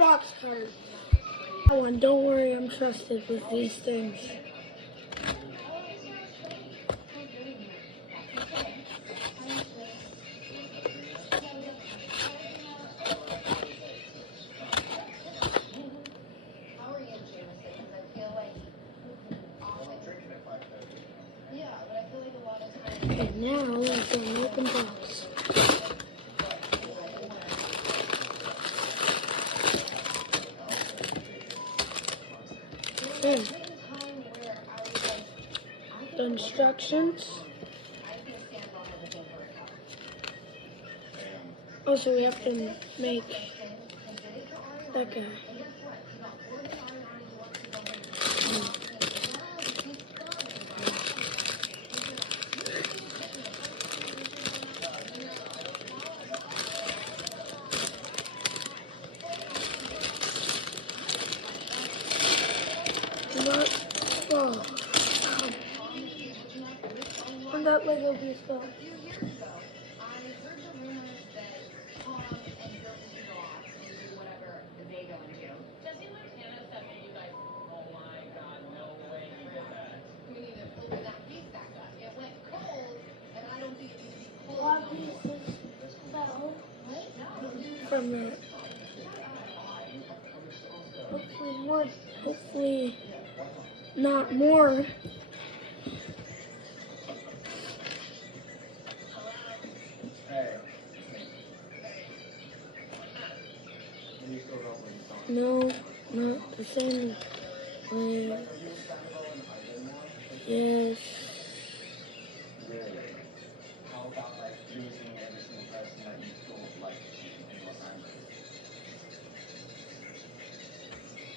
box cutter. That one, don't worry, I'm trusted with these things. Okay, now let's do an open box. Okay. The instructions. Also, we have to make that guy. Oh, and that Lego piece fell. From that. Hopefully more. Hopefully not more. No, not the same way. Yes. How about like losing every single person that you thought liked you in Los Angeles?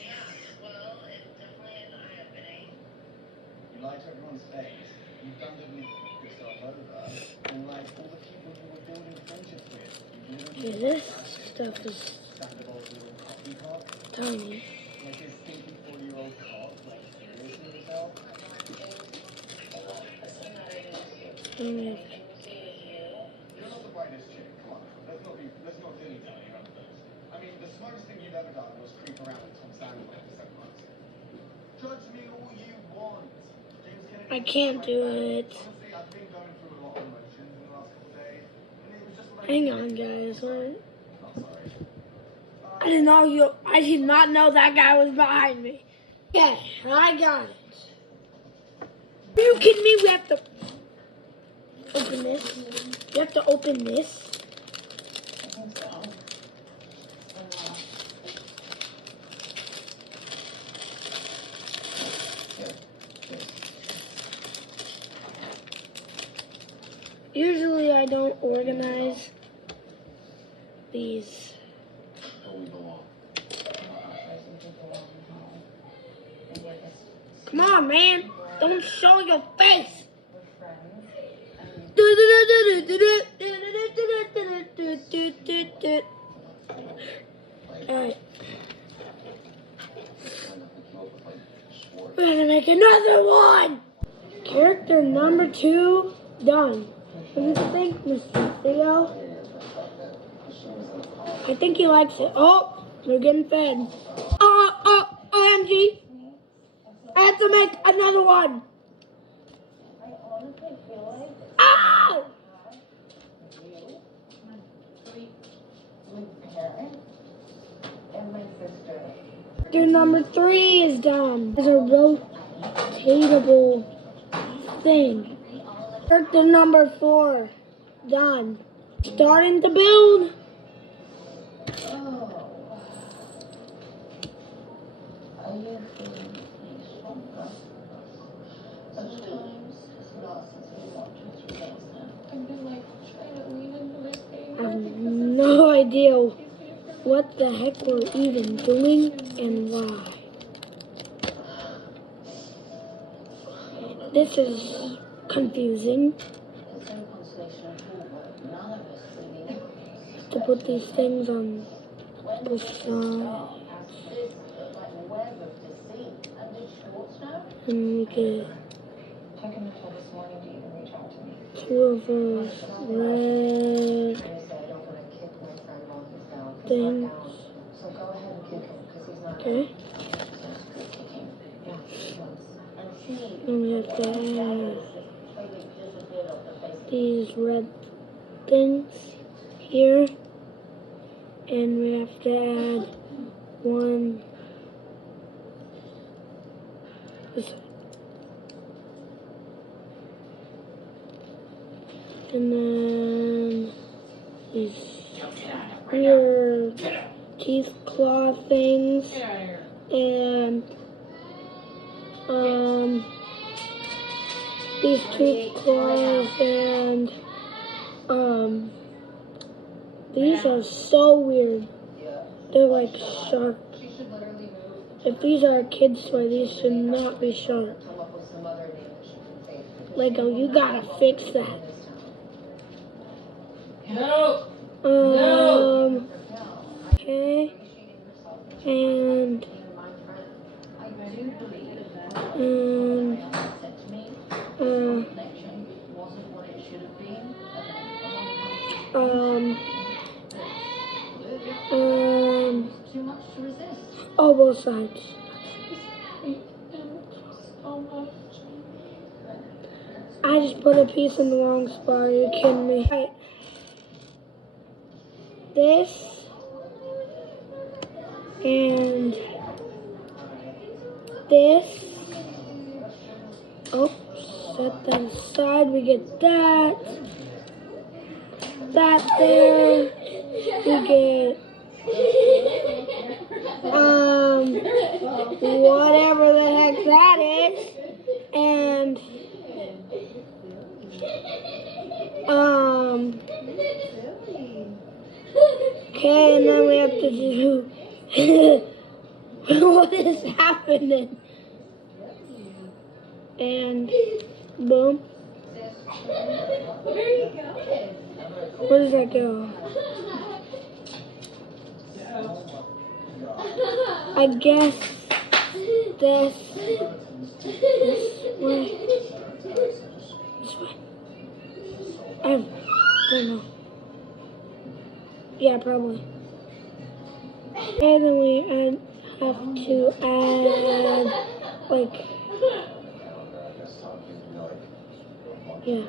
Yeah, well, it definitely is eye-opening. You lied to everyone's face. You've done yourself over. And like all the people who were building friendships with. Okay, this stuff is tiny. Like this stinky 40-year-old cop, like seriously yourself? Mm. You're not the brightest chick. Come on. Let's not dilly-dally about this. I mean, the smartest thing you've ever done was creep around with Tom Sandler for 7 months. Judge me all you want. James Kennedy. I can't do it. Honestly, I've been going through a lot of emotions in the last couple of days. And it was just like... Hang on, guys. What? I'm sorry. I did not know that guy was behind me. Okay, I got it. Are you kidding me? We have to open this. You have to open this. Usually I don't organize these. Come on, man. Don't show your face. Alright. We're gonna make another one. Character number 2 done. What do you think, Mr. Theo? I think he likes it. Oh, we're getting fed. OMG. I have to make another one. Ow! Character number 3 is done. It's a rotatable thing. Character number 4 done. Starting to build. I have no idea what the heck we're even doing and why. This is confusing. To put these things on the side. And we get 2 of those red things. Okay. And we have to add these red things here. And we have to add one this side. And then these weird teeth claw things. And these tooth claws and these are so weird. They're like sharp. If these are a kid's toy, these should not be sharp. Lego, you gotta fix that. No. Okay. And oh, both sides. I just put a piece in the wrong spot. Are you kidding me? Right. This and this. Oh, set that aside. We get that. That there. We get whatever the heck that is. And okay, and then we have to do what is happening? And boom. Where does that go? I guess this way. This way. I don't know. Yeah, probably. And then we have to add, like, yeah.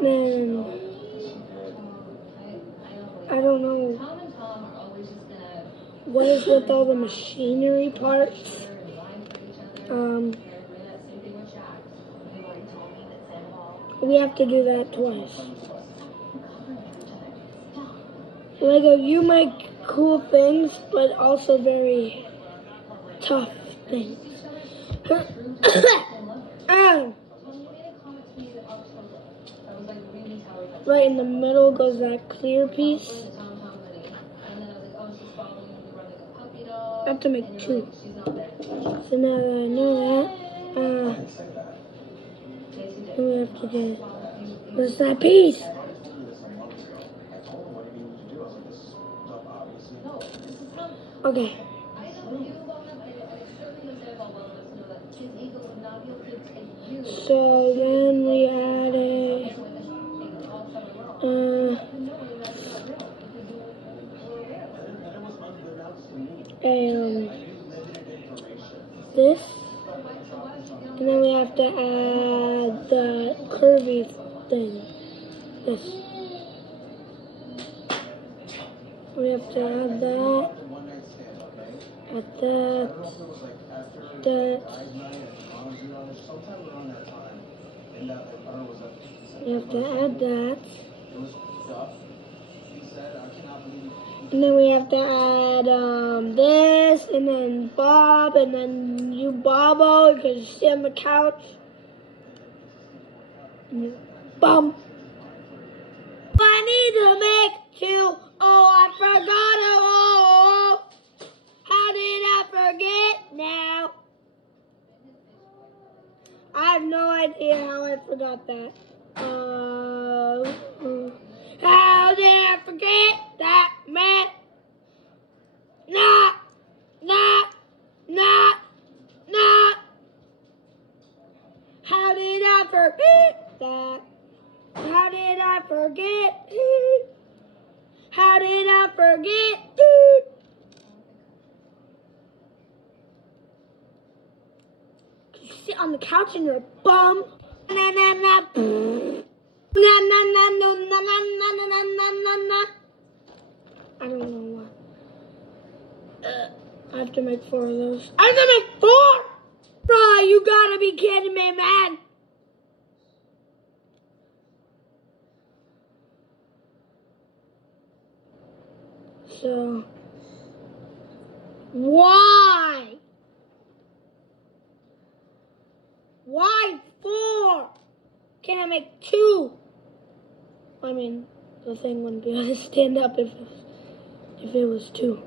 Then, I don't know what is with all the machinery parts. We have to do that twice. Lego, you make cool things, but also very tough things. Right in the middle goes that clear piece. I have to make two. So now that I know that, we have to do, where's that piece? Okay. So then we add this, and then we have to add the curvy thing. This. We have to add that. Add that. That. We have to add that. And then we have to add this, and then Bob, and then you Bobo, because you sit on the couch. And you bump. I need to make two. Oh, I forgot. Oh, how did I forget now? I have no idea how I forgot that. How did I forget that, man? Nah. How did I forget that? How did I forget? How did I forget? on the couch and you're a bum. Na na na. Na na na no na na na na na na na. I don't know what. I have to make 4 of those. I have to make 4! Bro, you gotta be kidding me, man. So, why? Why 4? Can I make 2? I mean, the thing wouldn't be able to stand up if it was 2.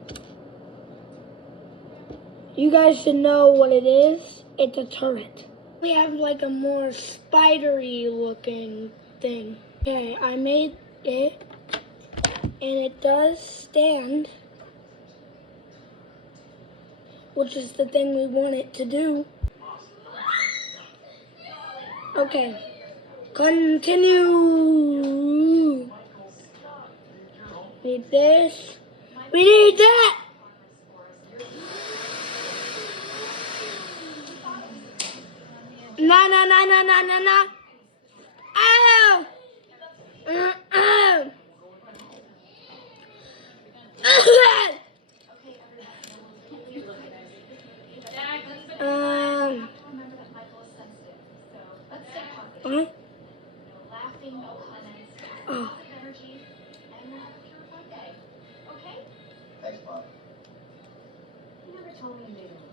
You guys should know what it is. It's a turret. We have like a more spidery looking thing. Okay, I made it. And it does stand, which is the thing we want it to do. Okay, continue. Need this. We need that. No, no, no, no, no, no, no. Ow! Ow! What? Oh. Thanks, Bob. You never told me you made a movie.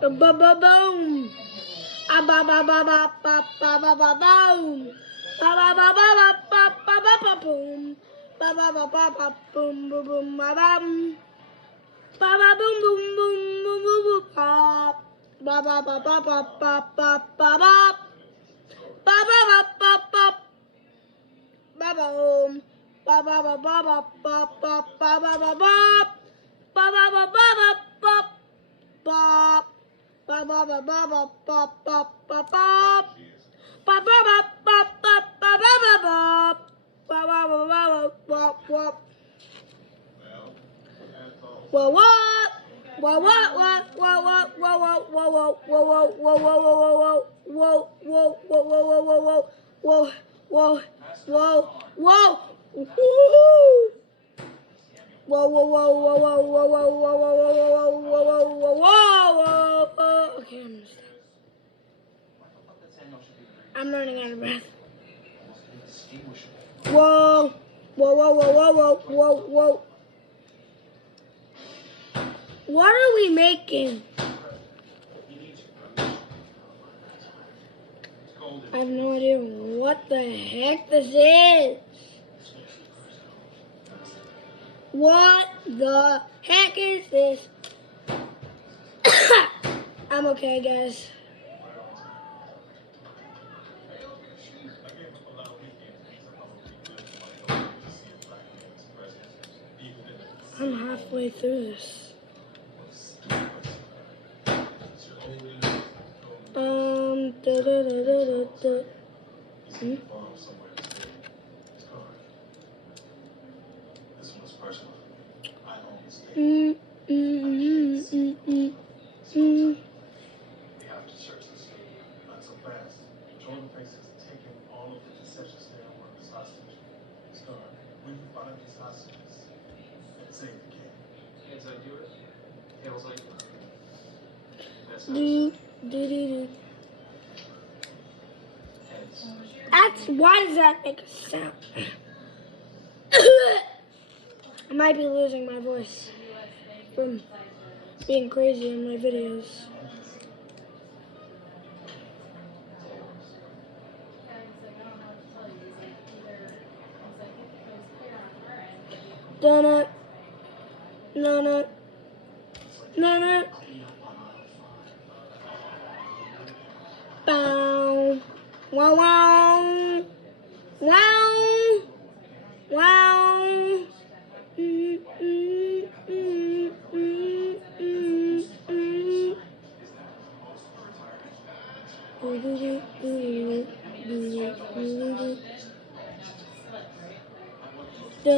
Ba-ba-boom. Ah-ba-ba-ba-ba-ba-ba-ba-ba-boom. Ba-ba-ba-ba-ba-ba-ba-ba-boom. Ba-ba-ba-ba-ba-boom-boom-boom-ba-bam. Ba-ba-boom-boom-boom-boom-boom-bop. Ba-ba-ba-ba-ba-ba-ba-ba-bop. Ba-ba-ba-ba-ba. Ba-boom. Ba-ba-ba-ba-ba-ba-ba-ba-ba-bop. Ba-ba-ba-ba-ba-bop. Bop. Ba-ba-ba-ba-ba-ba-ba-ba-bop. Ba-ba-ba-ba-ba-ba-ba-ba-bop. Ba-ba-ba-ba-ba-ba-bop. Whoa, what? Whoa, what? What? Whoa, what? Whoa, whoa, whoa, whoa, whoa, whoa, whoa, whoa, whoa, whoa, whoa, whoa, whoa, whoa, whoa, whoa, whoa. Whoa, whoa, whoa, whoa, whoa, whoa, whoa, whoa, whoa, whoa, whoa, whoa, whoa, whoa. Okay, I'm running out of breath. Whoa, whoa, whoa, whoa, whoa, whoa, whoa, whoa. What are we making? I have no idea what the heck this is. What the heck is this? I'm okay, guys. I'm halfway through this. Hmm? Mm, mm, mm, mm, mm, mm. We have to search this game. Not so fast. Jordan faces taking all of the concessions they want as hostage. Scar, we can find these hostages and save the kid. As I do it, Tails like that's Do, do, do, do. Why does that make a sound? I might be losing my voice from being crazy in my videos. Donut. No. Bow. Wow, wow. Wow. Wow. Mm, mm, mm, mm, mm, mm. Now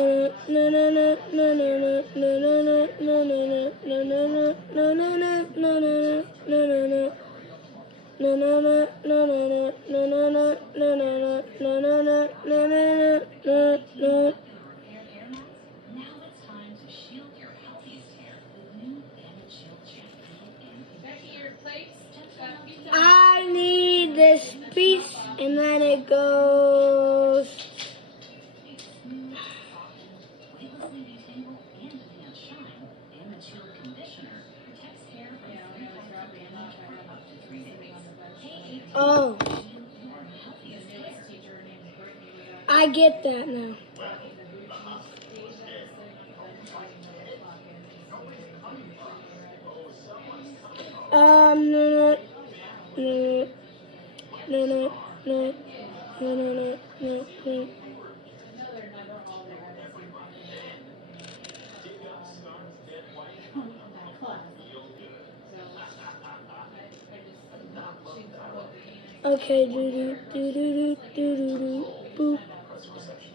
it's time to shield your healthiest hair with new Bandit Shield shampoo. Becky, your plates. I need this piece, and then it goes. Smooth, soften, weightlessly detangle, and enhance shine. Bandit Shield conditioner protects hair from free radical damage for up to 3 days. Hey, Oh, shield your healthiest hair. I get that now. No, no, no, no, no, no, no, no, no. Okay, do do do do do do do boop.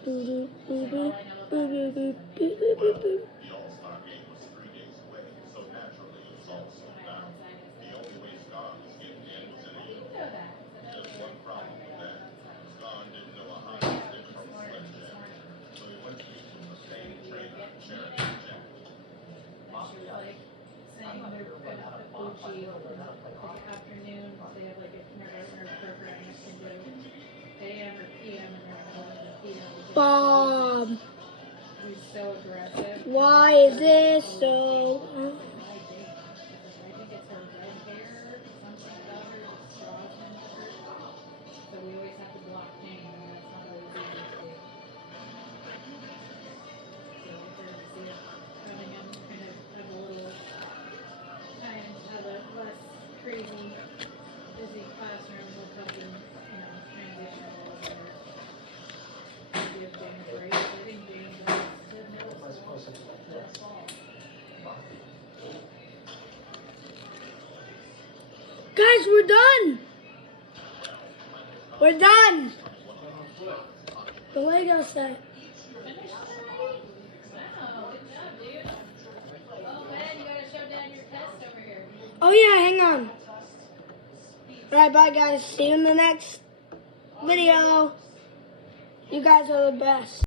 Do do do do do do do do do do do. The All-Star game was 3 days away, so naturally it was all sold out. The only way Scott was getting in was in a uniform. Just one problem with that. Scott didn't know a hockey stick from a sledgehammer, so he went to the same trainer, Sheridan Jack. Saying they're going to put Gucci in like afternoon, they have like a kindergartner program you can do AM or PM, and they're going to PM. Bob, He's so aggressive. why is this so? I think it's her red hair, something about her, that straws into her. So we always have to block pain, and that's not always easy to do. So we're to see it coming in kind of have a little time, have a less crazy, busy classroom, we'll help them, transition a little better. Give Dan a break. I think Dan does middle school this fall. Guys, we're done. We're done. The Lego set. Finished already? Wow, good job, dude. Oh man, you gotta show Dad your test over here. Oh yeah, hang on. Alright, bye guys. See you in the next video. You guys are the best.